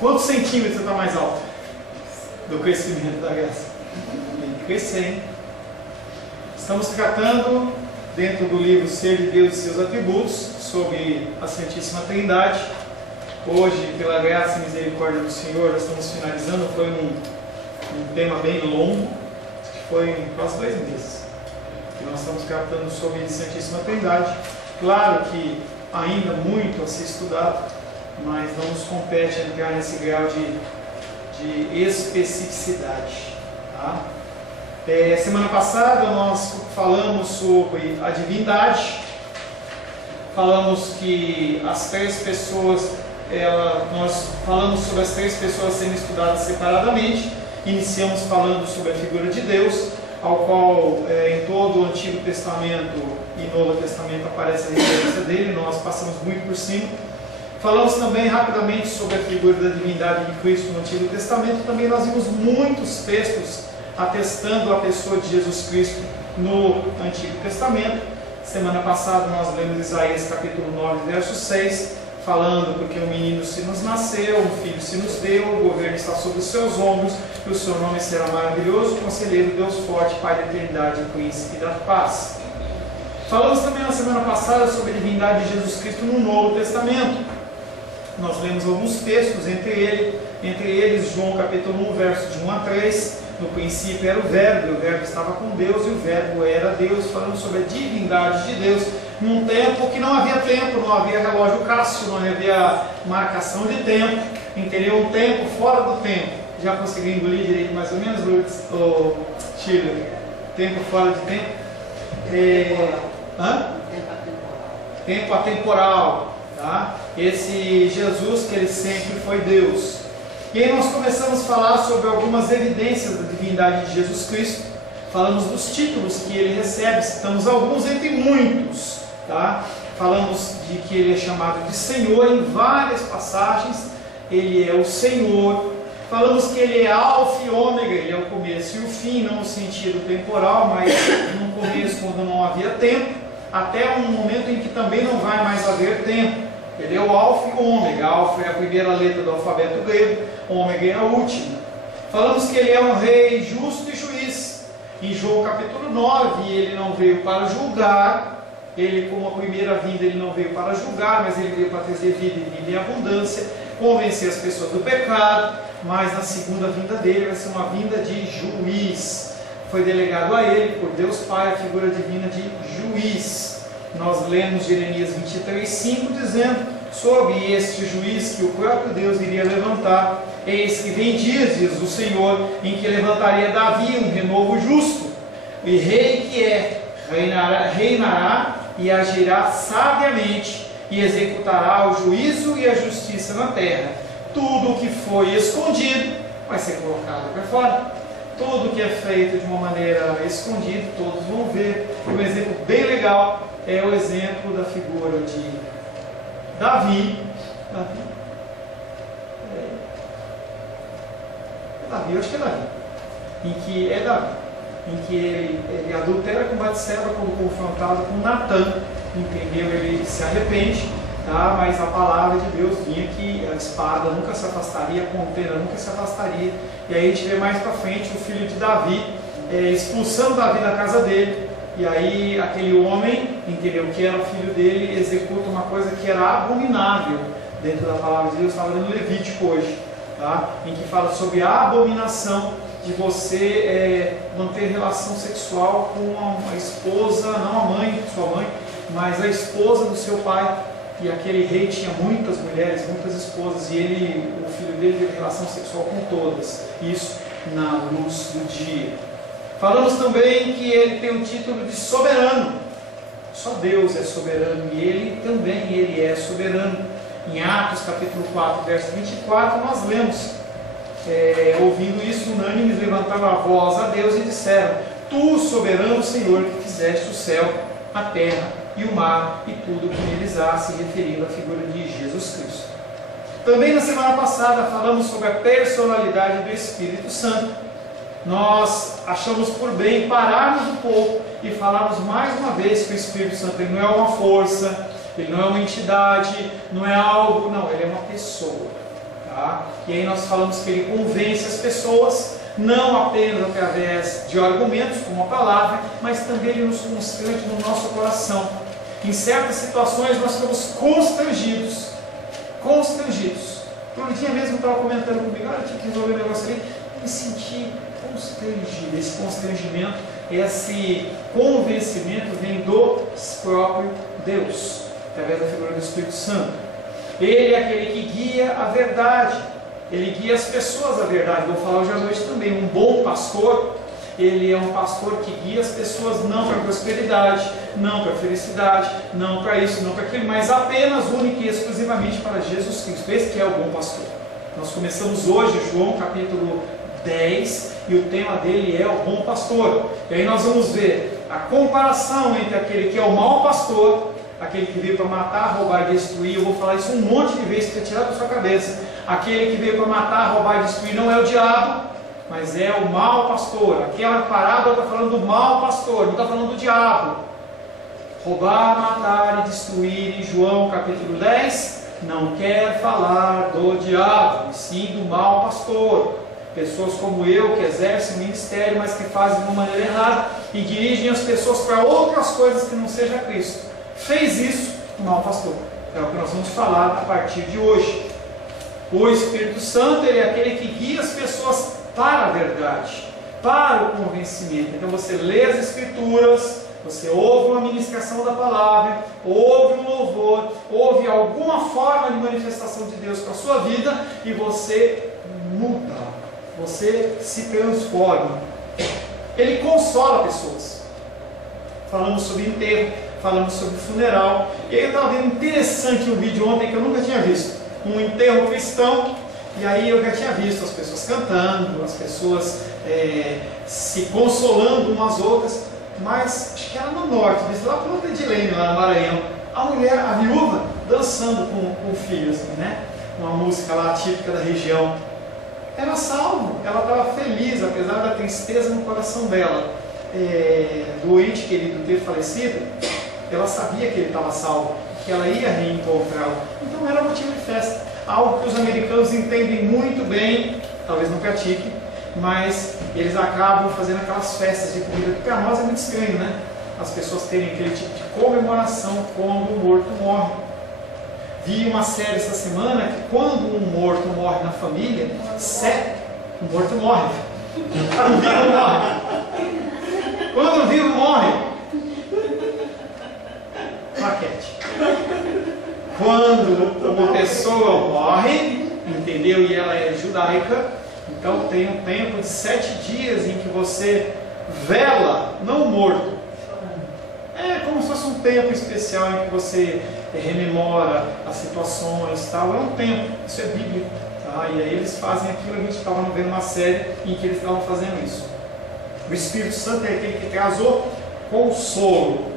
Quantos centímetros está mais alto do crescimento da graça? Tem que crescer, hein? Estamos tratando, dentro do livro Ser de Deus e Seus Atributos, sobre a Santíssima Trindade. Hoje, pela graça e misericórdia do Senhor, nós estamos finalizando. Foi um tema bem longo, foi quase 2 meses que nós estamos tratando sobre a Santíssima Trindade. Claro que ainda muito a ser estudado, mas não nos compete entrar nesse grau de especificidade. Tá? Semana passada nós falamos sobre a divindade, falamos que as 3 pessoas, nós falamos sobre as 3 pessoas sendo estudadas separadamente. Iniciamos falando sobre a figura de Deus, ao qual em todo o Antigo Testamento e Novo Testamento aparece a referência dele. Nós passamos muito por cima. Falamos também rapidamente sobre a figura da divindade de Cristo no Antigo Testamento. Também nós vimos muitos textos atestando a pessoa de Jesus Cristo no Antigo Testamento. Semana passada nós lemos Isaías capítulo 9, verso 6, falando: porque um menino se nos nasceu, um filho se nos deu, o governo está sobre os seus ombros, e o seu nome será maravilhoso, conselheiro, Deus forte, Pai da eternidade, príncipe da paz. Falamos também na semana passada sobre a divindade de Jesus Cristo no Novo Testamento. Nós lemos alguns textos, entre eles João capítulo 1, versos de 1 a 3. No princípio era o Verbo estava com Deus, e o Verbo era Deus. Falando sobre a divindade de Deus num tempo que não havia tempo, não havia relógio Cássio, não havia marcação de tempo, entendeu? Um tempo fora do tempo. Já conseguiu engolir direito mais ou menos, Lourdes? Ou Chile? Tempo fora de tempo? Tempo atemporal. Tá? Esse Jesus que ele sempre foi Deus. E aí nós começamos a falar sobre algumas evidências da divindade de Jesus Cristo. Falamos dos títulos que ele recebe, citamos alguns entre muitos. Tá? Falamos de que ele é chamado de Senhor em várias passagens. Ele é o Senhor. Falamos que ele é Alfa e Ômega, ele é o começo e o fim, não no sentido temporal, mas no começo, quando não havia tempo, até um momento em que também não vai mais haver tempo. Ele é o Alfa e o Ômega. Alfa é a primeira letra do alfabeto grego, Ômega é a última. Falamos que ele é um rei justo e juiz. Em João capítulo 9, ele não veio para julgar. Ele, como a primeira vinda, ele não veio para julgar, mas ele veio para trazer vida e vida em abundância, convencer as pessoas do pecado. Mas na segunda vinda dele vai ser uma vinda de juiz. Foi delegado a ele, por Deus Pai, a figura divina de juiz. Nós lemos Jeremias 23:5 dizendo sobre este juiz que o próprio Deus iria levantar: eis que vem dias, diz o Senhor, em que levantaria Davi um renovo justo, e rei que reinará e agirá sabiamente, e executará o juízo e a justiça na terra. Tudo o que foi escondido vai ser colocado para fora. Tudo que é feito de uma maneira escondida, todos vão ver. Um exemplo bem legal é o exemplo da figura de Davi. Davi, eu acho que é Davi. Em que ele adultera com Batseba quando confrontado com Natã. Entendeu? Ele se arrepende, tá? Mas a palavra de Deus vinha que a espada nunca se afastaria, a contenda nunca se afastaria. E aí a gente vê mais para frente o filho de Davi expulsando Davi da casa dele. E aí aquele homem, entendeu, que era o filho dele, executa uma coisa que era abominável dentro da palavra de Deus. Estava lendo Levítico hoje, tá? Em que fala sobre a abominação de você manter relação sexual com uma esposa, não a mãe, sua mãe, mas a esposa do seu pai. E aquele rei tinha muitas mulheres, muitas esposas, e o filho dele teve relação sexual com todas. Isso na luz do dia. Falamos também que ele tem o título de soberano. Só Deus é soberano, e ele é soberano. Em Atos capítulo 4, verso 24, nós lemos: ouvindo isso, unânimes levantaram a voz a Deus e disseram: Tu, soberano Senhor, que fizeste o céu, a terra e o mar e tudo que neles há, se referindo à figura de Jesus Cristo. Também na semana passada falamos sobre a personalidade do Espírito Santo. Nós achamos por bem pararmos um pouco e falarmos mais uma vez que o Espírito Santo ele não é uma força, ele não é uma entidade, não é algo, não, ele é uma pessoa. Tá? E aí nós falamos que ele convence as pessoas, não apenas através de argumentos, como a palavra, mas também ele nos constrange no nosso coração. Em certas situações nós ficamos constrangidos. Todo dia mesmo eu estava comentando comigo, eu tinha que resolver um negócio ali, me senti constrangido. Esse constrangimento, esse convencimento vem do próprio Deus, através da figura do Espírito Santo. Ele é aquele que guia a verdade, ele guia as pessoas à verdade. Vou falar hoje à noite também. Um bom pastor, ele é um pastor que guia as pessoas não para a prosperidade, não para a felicidade, não para isso, não para aquilo, mas apenas, única e exclusivamente para Jesus Cristo. Esse que é o bom pastor. Nós começamos hoje João capítulo 10 e o tema dele é o bom pastor. E aí nós vamos ver a comparação entre aquele que é o mau pastor, aquele que veio para matar, roubar e destruir. Eu vou falar isso um monte de vezes para tirar da sua cabeça. Aquele que veio para matar, roubar e destruir não é o diabo, mas é o mau pastor. Aquela parábola está falando do mau pastor, não está falando do diabo. Roubar, matar e destruir, em João capítulo 10, não quer falar do diabo, e sim do mau pastor. Pessoas como eu, que exercem o ministério, mas que fazem de uma maneira errada e dirigem as pessoas para outras coisas que não seja Cristo. Fez isso o mau pastor. É o que nós vamos falar a partir de hoje. O Espírito Santo, ele é aquele que guia as pessoas para a verdade, para o convencimento. Então você lê as Escrituras, você ouve uma ministração da palavra, ouve um louvor, ouve alguma forma de manifestação de Deus para a sua vida e você muda, você se transforma. Ele consola pessoas. Falamos sobre enterro, falamos sobre funeral. E aí eu estava vendo interessante um vídeo ontem que eu nunca tinha visto. Um enterro cristão. E aí eu já tinha visto as pessoas cantando, as pessoas se consolando umas outras. Mas acho que era no norte, lá para o Edilene, lá no Maranhão. A mulher, a viúva, dançando com o filho, assim, né? Uma música lá típica da região. Era salvo, ela estava feliz, apesar da tristeza no coração dela. Do ente querido ter falecido, ela sabia que ele estava salvo, que ela ia reencontrá-lo. Então era motivo de festa. Algo que os americanos entendem muito bem, talvez não pratiquem, mas eles acabam fazendo aquelas festas de comida, que para nós é muito estranho, né? As pessoas terem aquele tipo de comemoração quando o morto morre. Vi uma série essa semana que quando um morto morre na família, o morto morre. O vivo morre. Quando o vivo morre, claquete. Quando uma pessoa morre, entendeu? E ela é judaica, então tem um tempo de 7 dias em que você vela, não o morto. É como se fosse um tempo especial em que você rememora as situações, tal. É um tempo, isso é bíblico. Tá? E aí eles fazem aquilo, a gente estava vendo uma série em que eles estavam fazendo isso. O Espírito Santo é aquele que traz o consolo.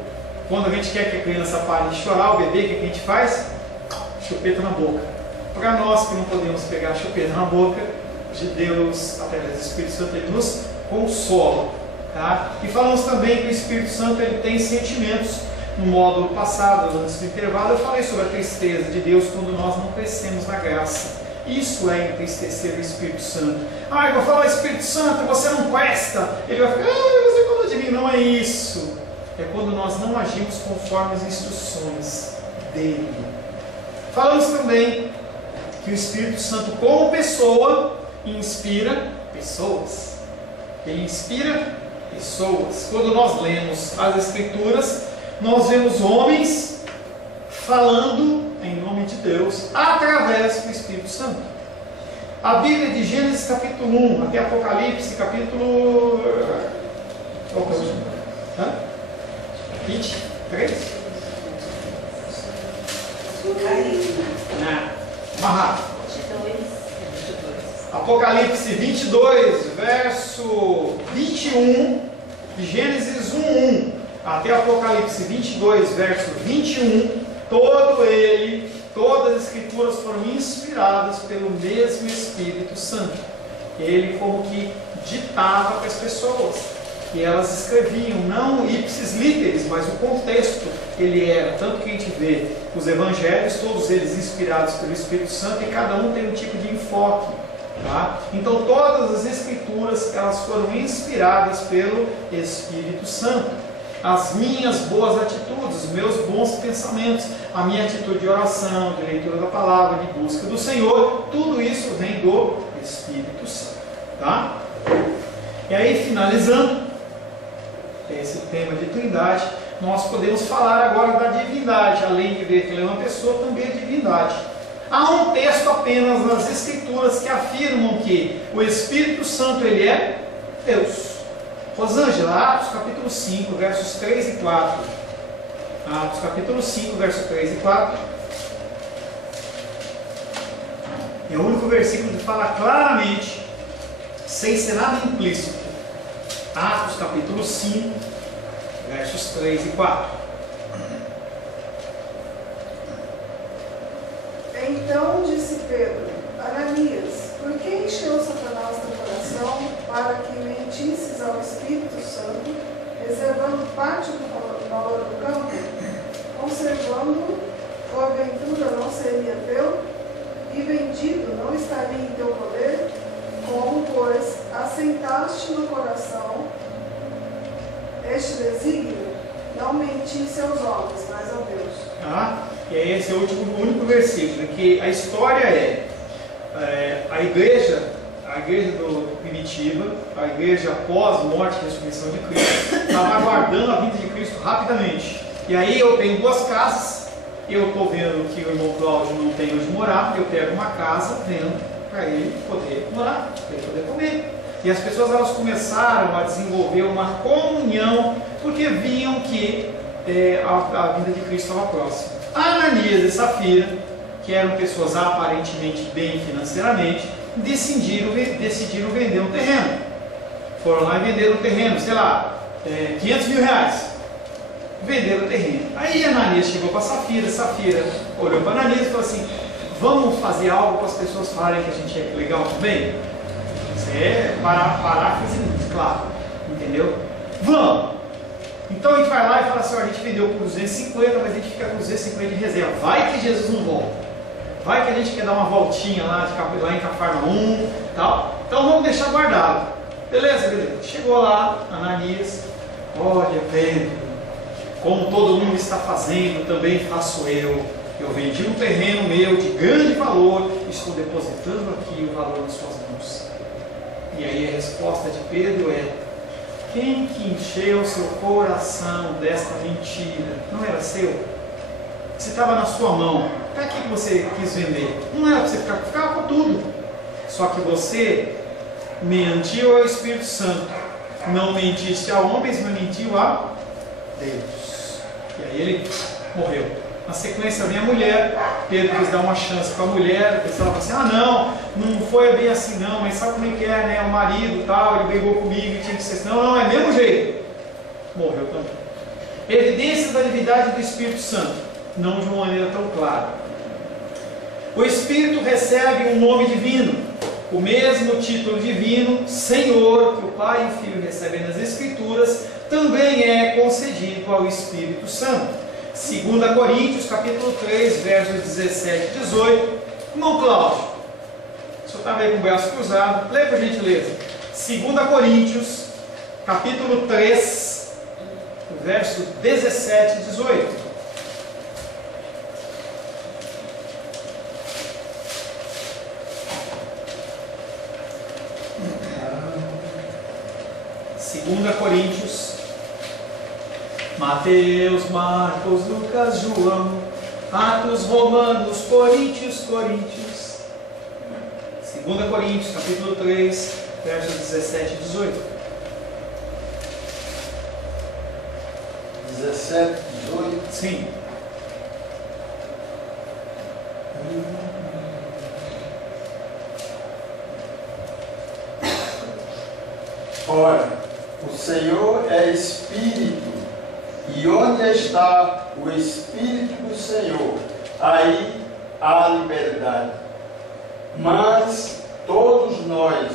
Quando a gente quer que a criança pare de chorar, o bebê, o que a gente faz? Chupeta na boca. Para nós que não podemos pegar chupeta na boca, de Deus, através do Espírito Santo, ele nos consola. Tá? E falamos também que o Espírito Santo ele tem sentimentos. No módulo passado, antes do intervalo, eu falei sobre a tristeza de Deus quando nós não crescemos na graça. Isso é entristecer o Espírito Santo. Eu vou falar, Espírito Santo, você não presta. Ele vai ficar, você falou de mim. Não é isso. É quando nós não agimos conforme as instruções dele. Falamos também que o Espírito Santo, como pessoa, inspira pessoas. Ele inspira pessoas. Quando nós lemos as Escrituras, nós vemos homens falando em nome de Deus através do Espírito Santo. A Bíblia de Gênesis capítulo 1 até Apocalipse capítulo 23? Apocalipse 22, verso 21, Gênesis 1:1 até Apocalipse 22, verso 21, todas as Escrituras foram inspiradas pelo mesmo Espírito Santo. Ele como que ditava para as pessoas. que elas escreviam, não ipsis literis, mas o contexto ele era, tanto que a gente vê os evangelhos, todos eles inspirados pelo Espírito Santo, e cada um tem um tipo de enfoque. Tá? Então todas as escrituras elas foram inspiradas pelo Espírito Santo. As minhas boas atitudes, os meus bons pensamentos, a minha atitude de oração, de leitura da palavra, de busca do Senhor, tudo isso vem do Espírito Santo. Tá? E aí, finalizando esse tema de trindade, nós podemos falar agora da divindade. Além de ver que ele é uma pessoa, também é divindade. Há um texto apenas nas Escrituras que afirmam que o Espírito Santo ele é Deus. Rosângela, Atos capítulo 5, versos 3 e 4. Atos capítulo 5, versos 3 e 4. É o único versículo que fala claramente, sem ser nada implícito. Atos capítulo 5, versos 3 e 4. Então disse Pedro: Ananias, por que encheu Satanás teu coração para que mentisses ao Espírito Santo, reservando parte do valor do campo? Conservando, porventura não seria teu? E vendido não estaria em teu poder? Como, pois, assentaste no coração este desígnio, não mentisse aos homens, mas a Deus. E esse é o único versículo, que a história a igreja primitiva, a igreja após morte e ressurreição de Cristo, estava aguardando a vinda de Cristo rapidamente. E aí eu tenho duas casas, eu estou vendo que o irmão Cláudio não tem onde morar, eu pego uma casa, vendo para ele poder morar, para ele poder comer. E as pessoas elas começaram a desenvolver uma comunhão, porque viam que a vinda de Cristo estava próxima. Ananias e Safira, que eram pessoas aparentemente bem financeiramente, decidiram vender um terreno. Foram lá e venderam um terreno, sei lá, 500 mil reais. Venderam o terreno. Aí Ananias chegou para Safira olhou para Ananias e falou assim: vamos fazer algo para as pessoas falarem que a gente é legal também? Isso é paráfrase, claro, entendeu? Vamos! Então a gente vai lá e fala assim: ó, a gente vendeu por 250, mas a gente fica com 250 de reserva. Vai que Jesus não volta. Vai que a gente quer dar uma voltinha lá em Cafarnaum e tal. Então vamos deixar guardado. Beleza. Chegou lá, Ananias. Olha, Pedro, como todo mundo está fazendo, também faço eu. Eu vendi um terreno meu de grande valor, estou depositando aqui o valor nas suas mãos. E aí a resposta de Pedro é: quem que encheu seu coração desta mentira? Não era seu? Se estava na sua mão, para que você quis vender? Não era para você ficar com tudo. Só que você mentiu ao Espírito Santo. Não mentiste a homens, mas mentiu a Deus. E aí ele morreu. Na sequência vem a mulher. Pedro quis dar uma chance para a mulher. Depois ela falou assim: não foi bem assim não, mas sabe como é que é, né? O marido tal, ele brigou comigo e tinha que ser assim. Não, é mesmo jeito. Morreu também. Evidências da divindade do Espírito Santo, não de uma maneira tão clara. O Espírito recebe um nome divino, o mesmo título divino, Senhor, que o Pai e o Filho recebem nas Escrituras, também é concedido ao Espírito Santo. 2 Coríntios, capítulo 3, versos 17 e 18. Irmão Cláudio, o senhor está meio com o braço cruzado, lê por gentileza. 2 Coríntios, capítulo 3, verso 17 e 18. 2 Coríntios, Mateus, Marcos, Lucas, João, Atos, Romanos, Coríntios. 2 Coríntios, capítulo 3, versos 17 e 18. 17, 18? Sim. Ora, o Senhor é Espírito, e onde está o Espírito do Senhor, aí há liberdade. Mas todos nós,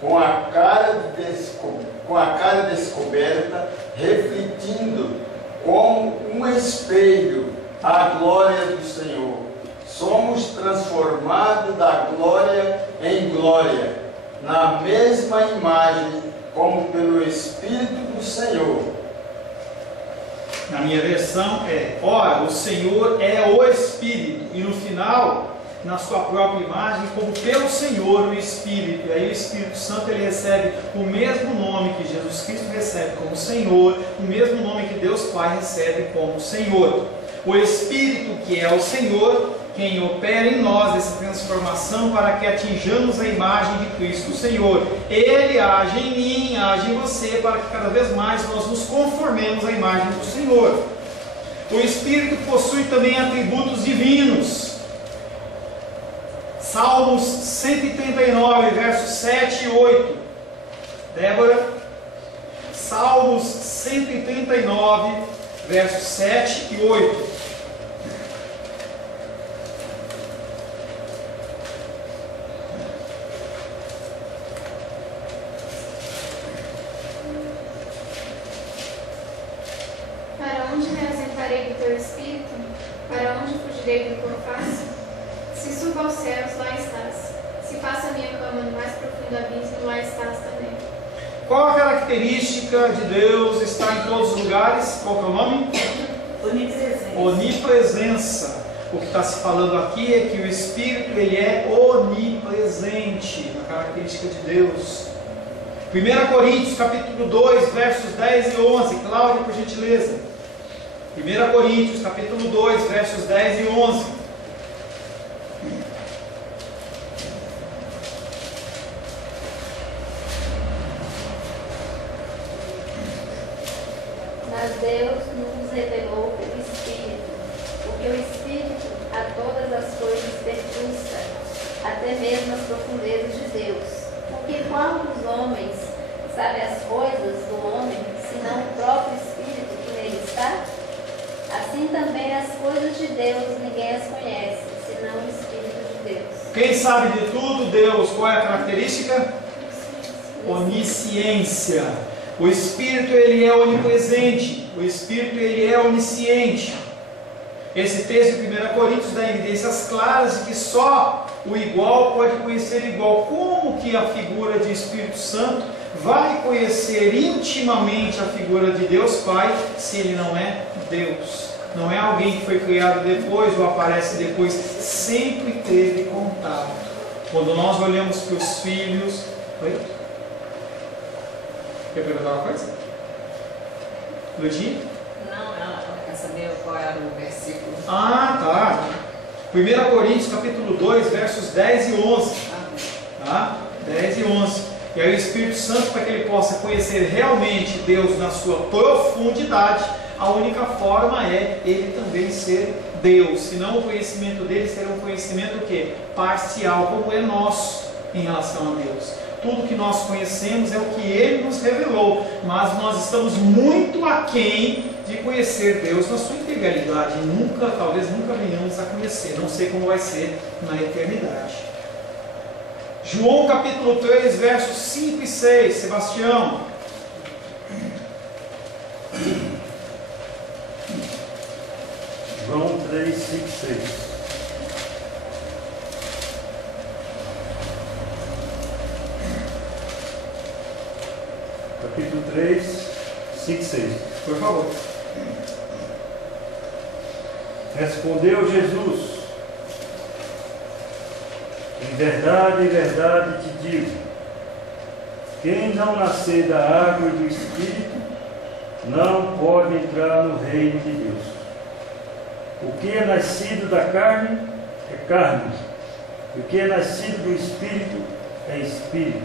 com a cara de descoberto, com a cara descoberta, refletindo como um espelho a glória do Senhor. Somos transformados da glória em glória, na mesma imagem, como pelo Espírito do Senhor. Na minha versão ora, o Senhor é o Espírito, e no final, na sua própria imagem, como pelo Senhor o Espírito. E aí o Espírito Santo ele recebe o mesmo nome que Jesus Cristo recebe como Senhor, o mesmo nome que Deus Pai recebe como Senhor. O Espírito, que é o Senhor, quem opera em nós essa transformação para que atinjamos a imagem de Cristo Senhor. Ele age em mim, age em você, para que cada vez mais nós nos conformemos à imagem do Senhor. O Espírito possui também atributos divinos. Salmos 139, versos 7 e 8. Débora, Salmos 139, versos 7 e 8. Para onde me ausentarei do teu espírito? Para onde fugirei do teu face? Se suba aos céus, lá estás. Se faça a minha cama no mais profundo abismo, lá estás também. Qual a característica de Deus estar em todos os lugares? Qual que é o nome? Onipresença. Onipresença. O que está se falando aqui é que o Espírito ele é onipresente, uma característica de Deus. 1 Coríntios capítulo 2, versos 10 e 11. Cláudia, por gentileza. 1 Coríntios capítulo 2, versos 10 e 11. Mas Deus nos revelou pelo Espírito, porque o Espírito a todas as coisas perturba, até mesmo as profundezas de Deus. Porque qual dos homens sabe as coisas do homem, senão o próprio Espírito que nele está? Assim também as coisas de Deus ninguém as conhece, senão o Espírito de Deus. Quem sabe de tudo? Deus. Qual é a característica? Onisciência. O Espírito ele é onipresente. O Espírito ele é onisciente. Esse texto de 1 Coríntios dá evidências claras de que só o igual pode conhecer o igual. Como que a figura de Espírito Santo vai conhecer intimamente a figura de Deus Pai se ele não é Deus? Não é alguém que foi criado depois ou aparece depois, sempre teve contato. Quando nós olhamos para os filhos... Oi? Quer perguntar uma coisa? Ludinha? Não, ela quer saber qual era o versículo. Ah, tá. 1 Coríntios capítulo 2, versos 10 e 11. Tá? 10 e 11. E aí o Espírito Santo, para que ele possa conhecer realmente Deus na sua profundidade, a única forma é ele também ser Deus. Senão o conhecimento dele será um conhecimento o quê? Parcial, como é nosso em relação a Deus. Tudo que nós conhecemos é o que ele nos revelou, mas nós estamos muito aquém de conhecer Deus na sua integralidade. Talvez nunca venhamos a conhecer, não sei como vai ser na eternidade. João capítulo 3, versos 5 e 6, Sebastião. João 3, 5 e 6. Capítulo 3, 5 e 6. Por favor. Respondeu Jesus: em verdade te digo, quem não nascer da água e do Espírito, não pode entrar no reino de Deus. O que é nascido da carne é carne, o que é nascido do Espírito é Espírito.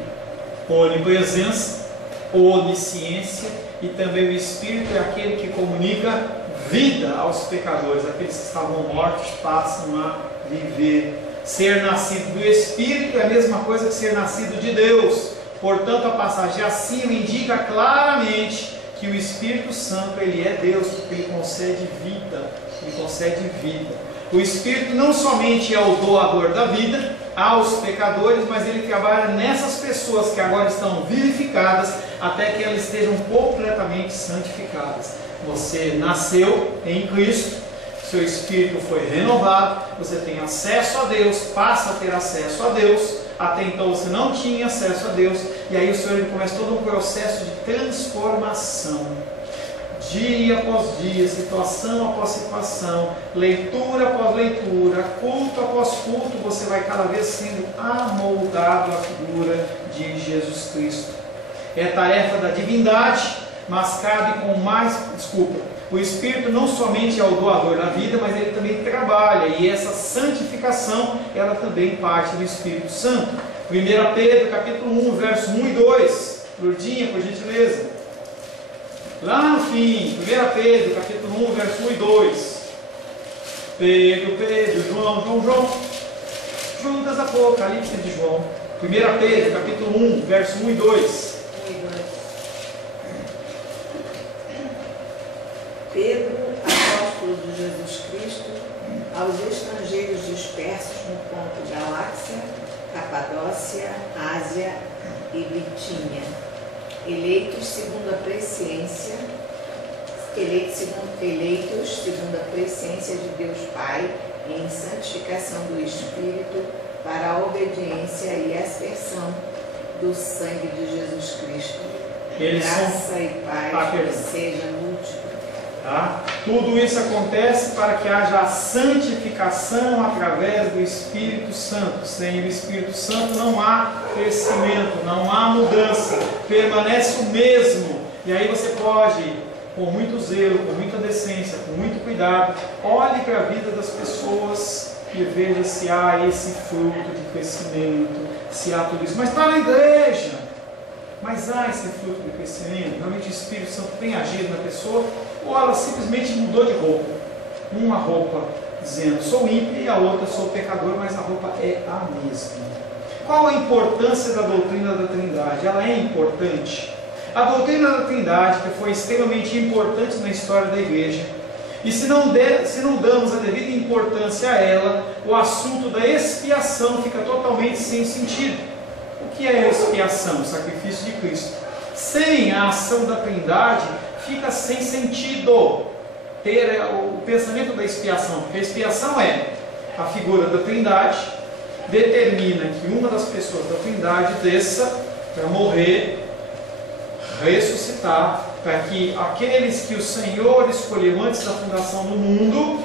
Onipresença, onisciência, e também o Espírito é aquele que comunica vida aos pecadores. Aqueles que estavam mortos passam a viver. Ser nascido do Espírito é a mesma coisa que ser nascido de Deus. Portanto, a passagem acima indica claramente que o Espírito Santo ele é Deus, porque ele concede vida. Ele concede vida. O Espírito não somente é o doador da vida aos pecadores, mas ele trabalha nessas pessoas que agora estão vivificadas até que elas estejam completamente santificadas. Você nasceu em Cristo, seu espírito foi renovado, você tem acesso a Deus, passa a ter acesso a Deus. Até então você não tinha acesso a Deus, e aí o Senhor ele começa todo um processo de transformação. Dia após dia, situação após situação, leitura após leitura, culto após culto, você vai cada vez sendo amoldado à figura de Jesus Cristo. É tarefa da divindade, mas cabe com mais... o Espírito não somente é o doador da vida, mas ele também trabalha, e essa santificação, ela também parte do Espírito Santo. 1 Pedro, capítulo 1, verso 1 e 2, Lourdinha, por gentileza. Lá no fim, 1 Pedro, capítulo 1, verso 1 e 2. Pedro, João. Juntas Apocalipse de João. 1 Pedro, capítulo 1, verso 1 e 2. Pedro, apóstolo de Jesus Cristo, aos estrangeiros dispersos no ponto Galáxia, Capadócia, Ásia e Bitínia, eleitos segundo a presciência de Deus Pai, em santificação do Espírito, para a obediência e aspersão do sangue de Jesus Cristo. Graça e paz sejam múltiplas. Tá? Tudo isso acontece para que haja a santificação através do Espírito Santo. Sem o Espírito Santo não há crescimento, não há mudança, permanece o mesmo. E aí você pode, com muito zelo, com muita decência, com muito cuidado, olhe para a vida das pessoas e veja se há esse fruto de crescimento, se há tudo isso. Mas está na igreja, mas há esse fruto de crescimento. Realmente o Espírito Santo tem agido na pessoa, ou ela simplesmente mudou de roupa. Uma roupa dizendo sou ímpio e a outra sou pecador, mas a roupa é a mesma. Qual a importância da doutrina da Trindade? Ela é importante. A doutrina da Trindade, que foi extremamente importante na história da igreja, e se não damos a devida importância a ela, o assunto da expiação fica totalmente sem sentido. O que é a expiação? O sacrifício de Cristo. Sem a ação da Trindade, fica sem sentido ter o pensamento da expiação, porque a expiação é a figura da Trindade, determina que uma das pessoas da Trindade desça para morrer, ressuscitar, para que aqueles que o Senhor escolheu antes da fundação do mundo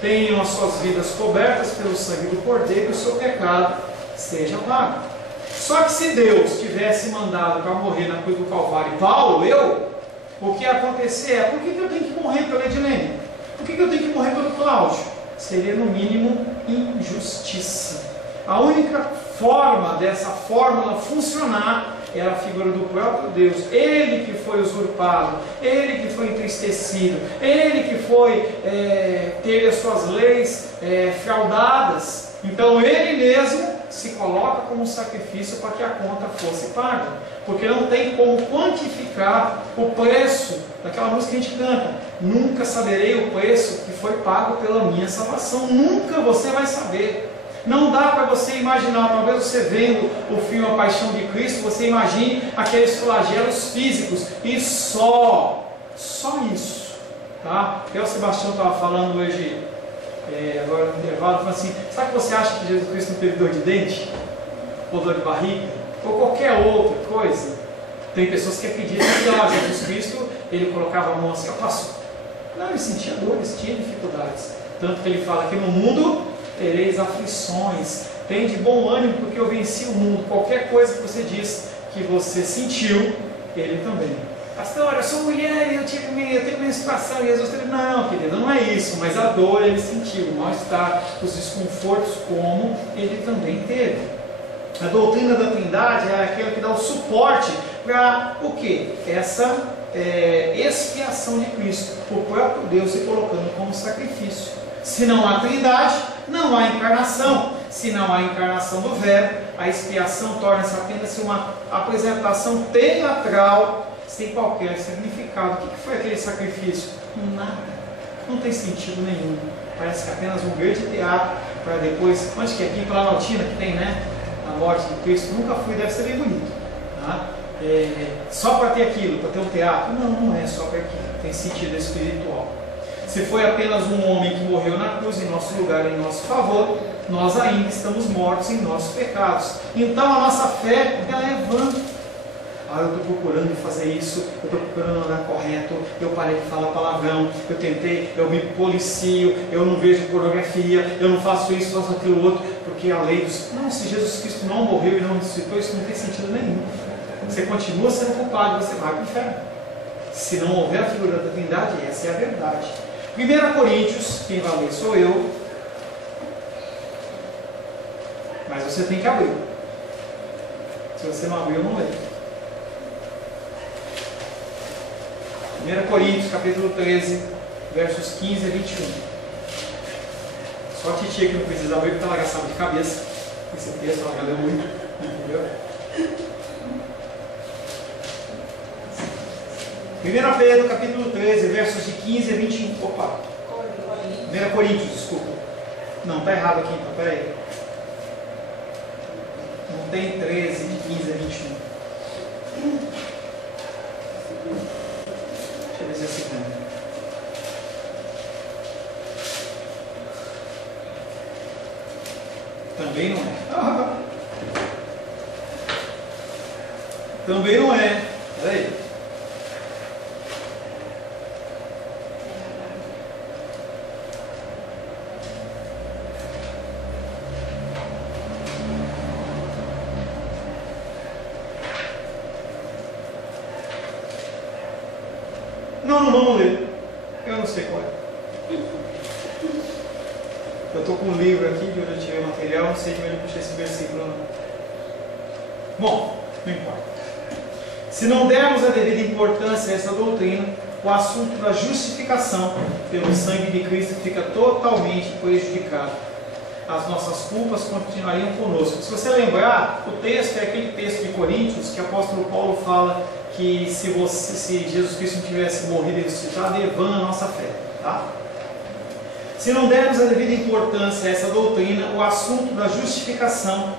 tenham as suas vidas cobertas pelo sangue do Cordeiro e o seu pecado seja pago. Só que se Deus tivesse mandado para morrer na cruz do Calvário Paulo, o que ia acontecer é: por que eu tenho que morrer pela Edilene? Por que eu tenho que morrer pelo Cláudio? Seria no mínimo injustiça. A única forma dessa fórmula funcionar era a figura do próprio Deus. Ele que foi usurpado, ele que foi entristecido, ele que foi teve as suas leis fraudadas. Então ele mesmo se coloca como um sacrifício para que a conta fosse paga, porque não tem como quantificar o preço daquela música que a gente canta. Nunca saberei o preço que foi pago pela minha salvação. Nunca você vai saber. Não dá para você imaginar. Talvez você vendo o filme A Paixão de Cristo, você imagine aqueles flagelos físicos e só isso, tá? Até o Sebastião estava falando hoje, agora no intervalo, falando assim: sabe que você acha que Jesus Cristo não teve dor de dente? Ou dor de barriga? Ou qualquer outra coisa? Tem pessoas que acreditam que Jesus Cristo, ele colocava a mão assim, passou. Não, ele sentia dores, tinha dificuldades. Tanto que ele fala que no mundo tereis aflições, tem de bom ânimo porque eu venci o mundo. Qualquer coisa que você diz que você sentiu, ele também. Pastor, eu sou mulher e eu tenho menstruação. E Jesus disse: não, querido, não é isso, mas a dor ele sentiu, o mal-estar, os desconfortos, como ele também teve. A doutrina da Trindade é aquela que dá o suporte para o quê? Essa expiação de Cristo, o próprio Deus se colocando como sacrifício. Se não há Trindade, não há encarnação. Se não há encarnação do Verbo, a expiação torna-se apenas uma apresentação teatral, sem qualquer significado. O que foi aquele sacrifício? Nada. Não tem sentido nenhum. Parece que é apenas um grande teatro para depois, onde que é aqui em Planaltina que tem, né? A morte de Cristo. Nunca fui, deve ser bem bonito. Tá? Só para ter aquilo, para ter um teatro? Não, não é só para aquilo. Tem sentido espiritual. Se foi apenas um homem que morreu na cruz em nosso lugar, em nosso favor, nós ainda estamos mortos em nossos pecados. Então a nossa fé, ela é vã. Eu estou procurando fazer isso, eu estou procurando andar correto, eu parei de falar palavrão, eu tentei, eu me policio, eu não vejo pornografia, eu não faço isso, faço aquilo outro, porque a lei dos... Não, se Jesus Cristo não morreu e não ressuscitou, isso não tem sentido nenhum. Você continua sendo culpado, você vai para o inferno. Se não houver a figura da Trindade, essa é a verdade. 1 Coríntios, quem vai ler sou eu, mas você tem que abrir. Se você não abrir, eu não leio. 1 Coríntios, capítulo 13, versos 15 a 21. Só a titia que não precisa abrir, porque ela já sabe de cabeça. Esse texto ela já leu muito, entendeu? 1 Pedro, capítulo 13, versos de 15 a 21. Opa! 1 Coríntios, desculpa. Não, está errado aqui então, peraí. Não tem 13, de 15 a 21. Deixa eu ver se é assim. Também não é. Também não é. Peraí. Não vamos ler. Eu não sei qual é. Eu estou com um livro aqui de onde eu tirei o material, não sei de onde eu puxei esse versículo. Não. Bom, não importa. Se não dermos a devida importância a essa doutrina, o assunto da justificação pelo sangue de Cristo fica totalmente prejudicado. As nossas culpas continuariam conosco. Se você lembrar, o texto é aquele texto de Coríntios que o apóstolo Paulo fala que se Jesus Cristo não tivesse morrido e ressuscitado, é vã a nossa fé. Tá? Se não dermos a devida importância a essa doutrina, o assunto da justificação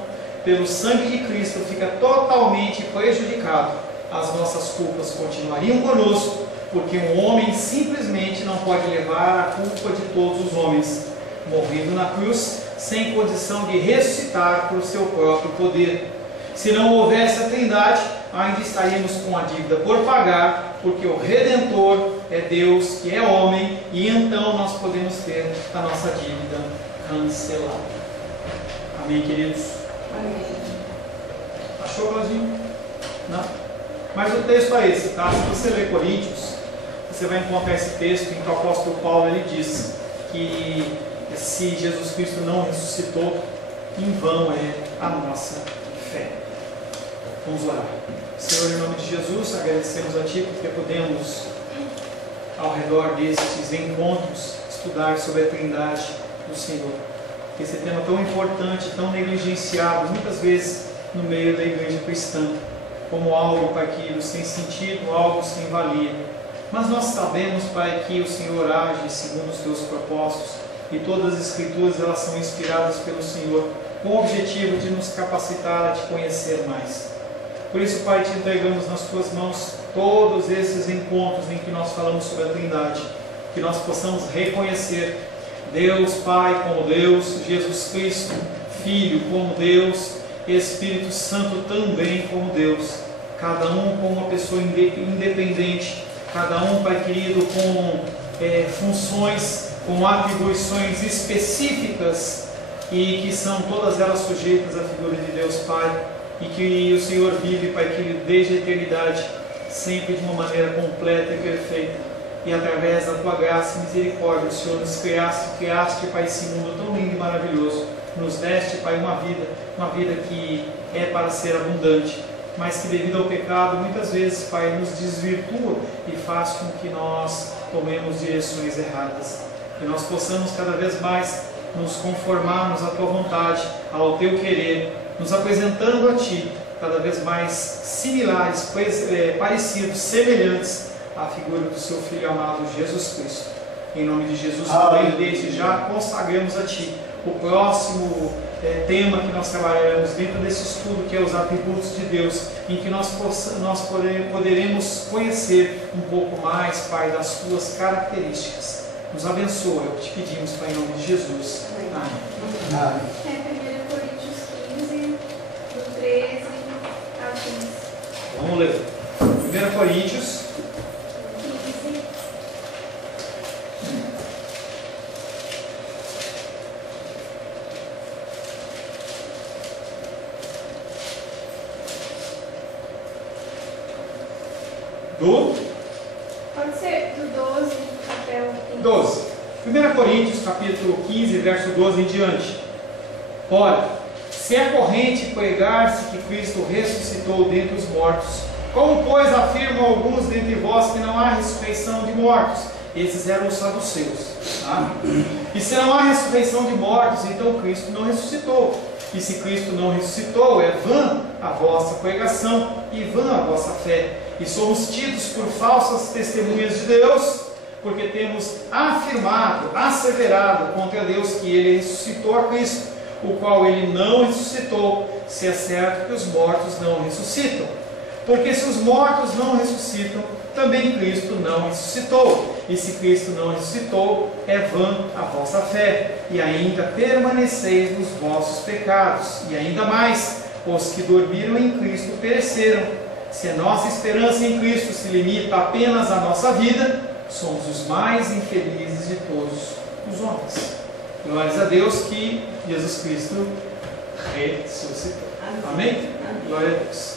pelo sangue de Cristo fica totalmente prejudicado. As nossas culpas continuariam conosco, porque um homem simplesmente não pode levar a culpa de todos os homens, morrendo na cruz, sem condição de ressuscitar por seu próprio poder. Se não houvesse a Trindade, ainda estaríamos com a dívida por pagar, porque o Redentor é Deus, que é homem, e então nós podemos ter a nossa dívida cancelada. Amém, queridos? Amém. Achou, Claudinho? Não? Mas o texto é esse, tá? Se você ler Coríntios, você vai encontrar esse texto em que o apóstolo Paulo ele diz que se Jesus Cristo não ressuscitou, em vão é a nossa fé. Vamos orar. Senhor, em nome de Jesus, agradecemos a Ti porque podemos, ao redor destes encontros, estudar sobre a Trindade do Senhor. Esse tema tão importante, tão negligenciado, muitas vezes no meio da igreja cristã, como algo, Pai, que nos tem sentido, algo sem valia. Mas nós sabemos, Pai, que o Senhor age segundo os Teus propósitos e todas as Escrituras elas são inspiradas pelo Senhor com o objetivo de nos capacitar a Te conhecer mais. Por isso, Pai, Te entregamos nas Tuas mãos todos esses encontros em que nós falamos sobre a Trindade, que nós possamos reconhecer Deus Pai como Deus, Jesus Cristo, Filho como Deus, Espírito Santo também como Deus, cada um como uma pessoa independente, cada um, Pai querido, com funções, com atribuições específicas e que são todas elas sujeitas à figura de Deus Pai, e que o Senhor vive, Pai querido, desde a eternidade, sempre de uma maneira completa e perfeita, e através da Tua graça e misericórdia, o Senhor nos criaste, Pai, esse mundo tão lindo e maravilhoso, nos deste, Pai, uma vida que é para ser abundante, mas que devido ao pecado, muitas vezes, Pai, nos desvirtua e faz com que nós tomemos direções erradas, que nós possamos cada vez mais nos conformarmos à Tua vontade, ao Teu querer, nos apresentando a Ti, cada vez mais similares, parecidos, semelhantes à figura do Seu Filho amado, Jesus Cristo. Em nome de Jesus, também desde já consagramos a Ti o próximo tema que nós trabalharemos dentro desse estudo, que é os atributos de Deus, em que nós poderemos conhecer um pouco mais, Pai, das Tuas características. Nos abençoa, é o que te pedimos, Pai, em nome de Jesus. Amém. Amém. É 1 Coríntios 15, do 13 ao 15. Vamos ler. 1 Coríntios 15. Pode ser do 12 até o 15. 12. 1 Coríntios, capítulo 15, verso 12 em diante. Ora, se é corrente pregar-se que Cristo ressuscitou dentre os mortos, como, pois, afirmam alguns dentre vós que não há ressurreição de mortos? Esses eram os saduceus. Tá? E se não há ressurreição de mortos, então Cristo não ressuscitou. E se Cristo não ressuscitou, é vã a vossa pregação e vã a vossa fé. E somos tidos por falsas testemunhas de Deus, porque temos afirmado, asseverado contra Deus que Ele ressuscitou a Cristo, o qual Ele não ressuscitou, se é certo que os mortos não ressuscitam. Porque se os mortos não ressuscitam, também Cristo não ressuscitou. E se Cristo não ressuscitou, é vã a vossa fé, e ainda permaneceis nos vossos pecados. E ainda mais, os que dormiram em Cristo pereceram. Se a nossa esperança em Cristo se limita apenas à nossa vida, somos os mais infelizes de todos os homens. Glórias a Deus que Jesus Cristo ressuscitou. Amém? Glória a Deus.